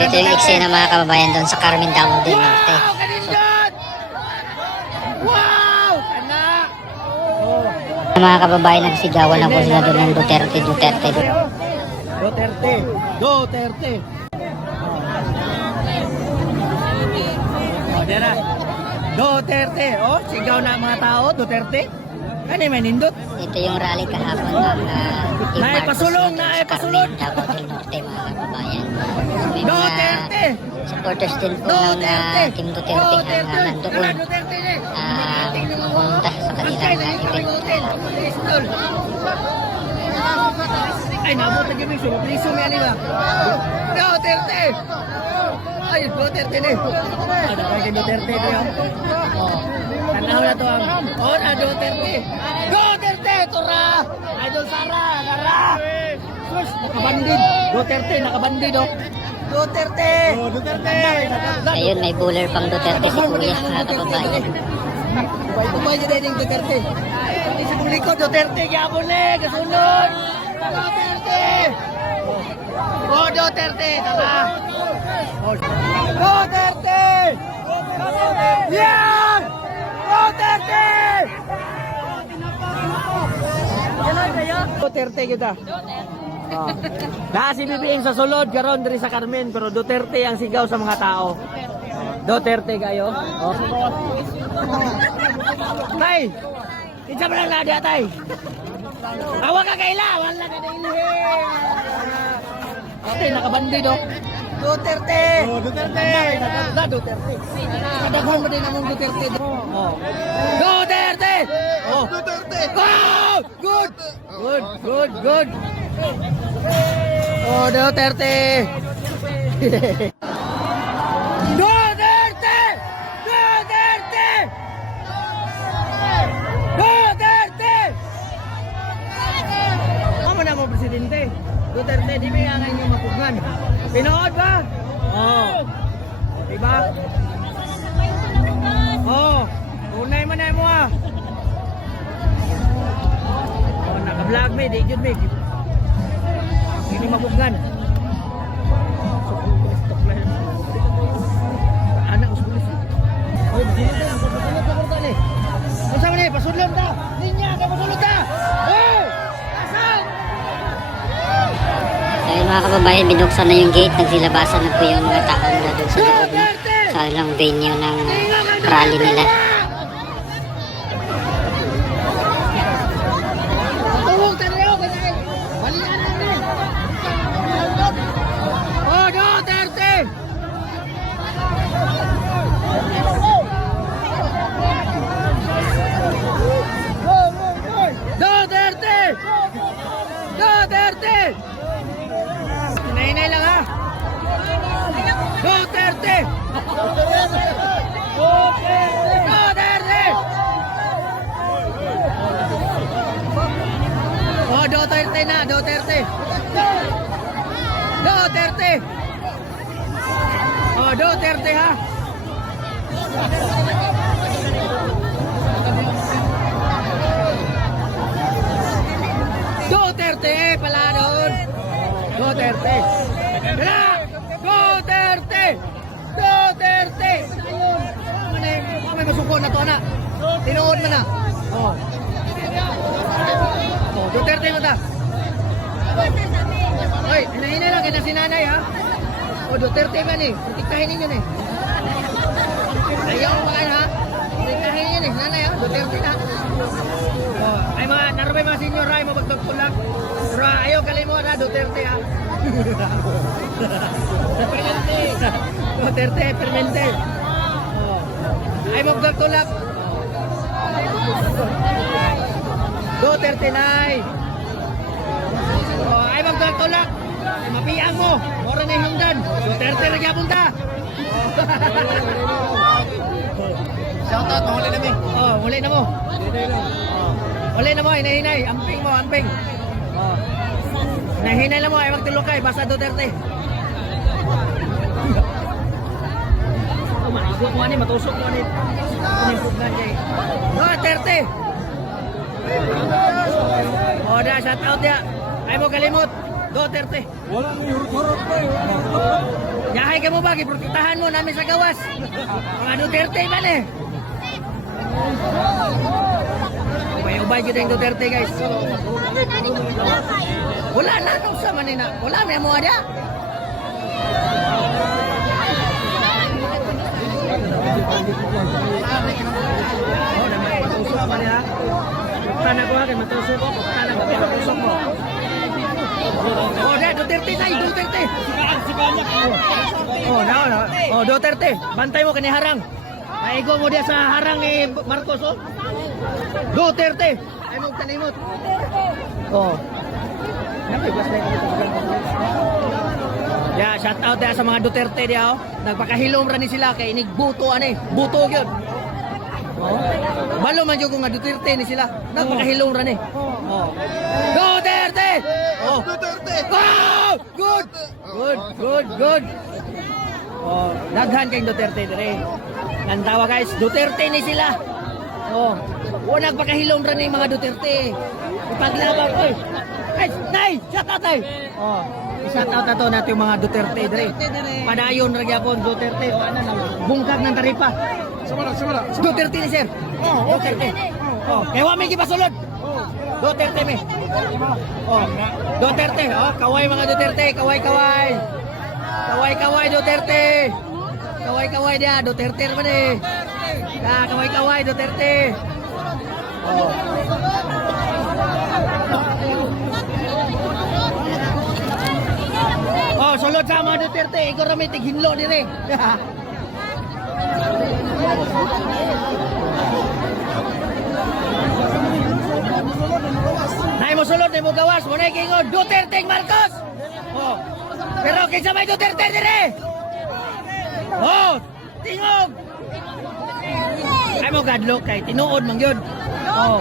ito yung eksena mga kababayan doon sa Carmen Damo del Norte. Wow! Kana! Mga kababayan, nagsigawan na po sila doon ng Duterte. Duterte. Duterte. Oh, dera. Duterte. Oh, sigaw na mga tao, Duterte. Ano may nindot? Ito yung rally kahapon ng Team Naay Marcos pasulong, dito naay sa pasulong. Carmen Damo del Norte mga kababayan. May Duterte. mga supporters din po ng Duterte. Team Duterte ang nandoon. Duterte ni. Pumunta sa kanilang event. Ay, nabot na gaming sulo. Priso may ano ba? Duterte! Ay, Duterte ni. Ano ba yung Duterte niya? Oh. Tanaw na to ang na Duterte. Duterte! Tura! Idol Sara! Nara! Sus, nakabandid. Duterte, nakabandid oh. Duterte! Duterte! Ayun, may buller pang Duterte si Kuya mga kababayan. Kumay niya din yung Duterte. Sa publiko, Duterte, gyapon eh, kasunod. Duterte! Oh, Duterte, tara. Duterte! Yan! Duterte! Duterte kita. Si BBM sa sulod karon diri sa Carmen pero Duterte ang sigaw sa mga tao. Duterte kayo. Oh. Tay, isa ba lang nada tay? Awa ka kaila, wala ka na ilihim. Okay, nakabandi do. Duterte! Oh, Duterte! Nakabanda Duterte. Kadaghan mo din among Duterte. Oh. Duterte! Oh. Duterte! Oh! Good! Good, good, good. Oh, Duterte! Duterte! Duterte! Duterte! Amo na mo presidente. Duterte di may angay niyo mapugnan. Pinood ba? Oh. Diba? Oh. Unay man na mo ah. Oh, naka-vlog me, di jud me. Ini mapugnan. Anak usbulis. Oh, dili ta, pasulod ta kurta ni. Unsa man ni pasulod ta? Linya ka pasulod ta. Oh! Asan? Ayun mga kababayan, binuksan na yung gate. Nagsilabasan na po yung mga tao na doon sa loob sa ilang venue ng rally nila. Tuwog ta niyo kanay. Balian na ni. Oh, Duterte! Duterte! Duterte! Hinay-hinay lang ha. Duterte! Duterte! Oh, Duterte na, Duterte. Duterte! Oh, Duterte ha. Duterte pala doon. Duterte. Tara! Duterte! Duterte! May masuko na to anak. Tinuod mo na. Oh. Oh, Duterte mo ta. Hoy, hinahinay lang kaya si nanay ha. Oh, Duterte ba ni? Tiktahin ninyo ni. Ayaw mga ha. Tiktahin ninyo ni. Nanay ha. Duterte na. Oh, ay mga narubay mga senior ay mabagdagpulak. Pero ayaw kalimo na Duterte ha. Duterte, permente. Oh. Ay magdagpulak. Duterte nay. Oh, ay magdagpulak. Ay mapiang mo. Mora na hingdan. Duterte na gyapon ta. Shoutout, mahuli na mi. Oh, huli na mo. Huli na mo, hinahinay. Amping mo, amping. Oh. Hinahinay lang mo, ay magtulog kay. Basta Duterte. Maigwa mo ani, matusok mo ani. Pagnan kay Duterte. Oh, da, shout out ya. Ay mo kalimot. Duterte. Wala ni hurot-hurot pa. Yahay mo ba, giprotektahan mo namin sa gawas. Mga Duterte man eh. Ubay-ubay kita yung Duterte guys. Wala na nung sa manina. Wala may mo ada. Oh, naman matusok man ha. Kana ko ha, kay matusok ko. Kana ko kay matusok mo. Oh, Duterte tayo, Duterte. Oh, na. Oh, Duterte. Bantay mo kani harang. Maigo mo dia sa harang ni Marcos oh. Duterte. Ay mo kanimot. Oh. Ya, shout out dia sa mga Duterte dia oh. Nagpakahilom ra ni sila kay inigbuto ani. Buto gyud. Oh. Balo man jud ko nga Duterte ni sila. Nagpakahilom ra ni. Oh. Duterte. Oh. Duterte! Wow! Good! Good! Oh, daghan kay Duterte dire. Nantawa guys, Duterte ni sila. Oh, unang pagkahilom ra ni mga Duterte. Ipaglaban oy. Guys, nay, shout out tay. Oh, shout out ato nato yung mga Duterte dire. Padayon ra gyapon Duterte. Oh, ana na bungkag ng taripa. Samara. Duterte ni sir. Oh, Duterte. Oh, kaya wa may gipasulod. Duterte me. Oh, Duterte. Oh, kaway mga Duterte, kaway. Kaway Duterte. Kaway dia, Duterte naman eh. Ah, kaway Duterte. Oh. Oh, sulod sa mga Duterte, ikaw ra may tighinlo dire. Nay mo sulod, nay mo gawas, mo nay kingon Duterte Marcos. Oh. Pero kinsa may Duterte dire? Oh, tingog. Ay mo gadlok kay tinuod man gyud. Oh.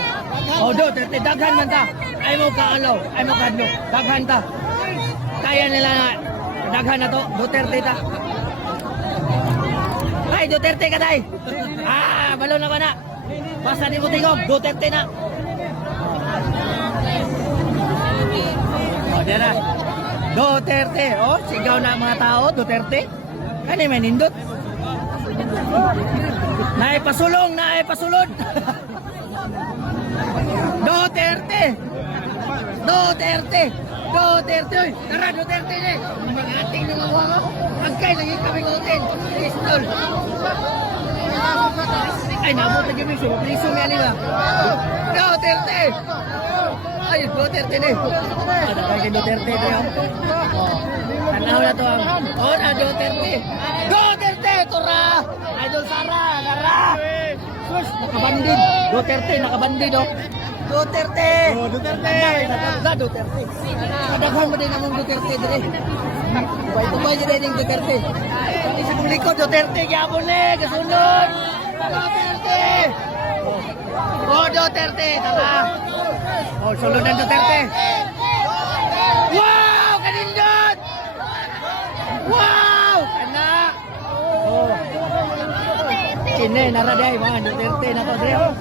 Oh, Duterte daghan man ta. Ay mo kaalaw, ay mo gadlok. Daghan ta. Kaya nila na daghan na to, Duterte ta. Ay, Duterte ka tay. Ah, balo na ba na? Basta di mo tingog, Duterte na. Oh, dira. Duterte. Oh, sigaw na mga tao, Duterte. Kani may nindot. Naipasulong, naipasulod. Duterte. Duterte. Oy. Tara, Duterte ni. Mag-ating ng mga wako. Agkay, naging kami hotel. Pistol. Ay, nabot na kami. Priso niya nila. Duterte. Ay, Duterte ni. Ada kay Duterte ni. Oh. Tanaw na to ang. Oh, na Duterte. Duterte, tura. Idol Sara, Sara. Sus, nakabandid. Duterte, nakabandid oh. Duterte. Oh, Duterte. Duterte. Kadaghan mo din among Duterte dire. Ubay din ang Duterte. Isa kong likod Duterte gyapon ni, kasunod. Duterte. Oh, Duterte, tara. Oh, sulod ang Duterte. Wow, kanindot. Wow, kana. Oh. Kini naraday mga Duterte na to dire.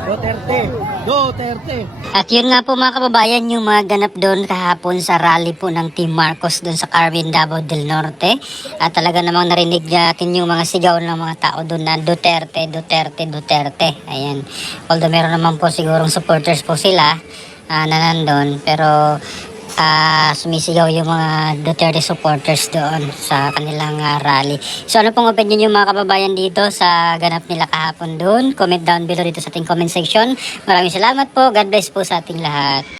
Duterte. At yun nga po mga kababayan yung mga ganap doon kahapon sa rally po ng Team Marcos doon sa Carmen, Davao del Norte. At talaga namang narinig natin yung mga sigaw ng mga tao doon na Duterte. Ayan. Although meron naman po sigurong supporters po sila na nandun. Pero sumisigaw yung mga Duterte supporters doon sa kanilang rally. So ano pong opinion yung mga kababayan dito sa ganap nila kahapon doon? Comment down below dito sa ating comment section. Maraming salamat po. God bless po sa ating lahat.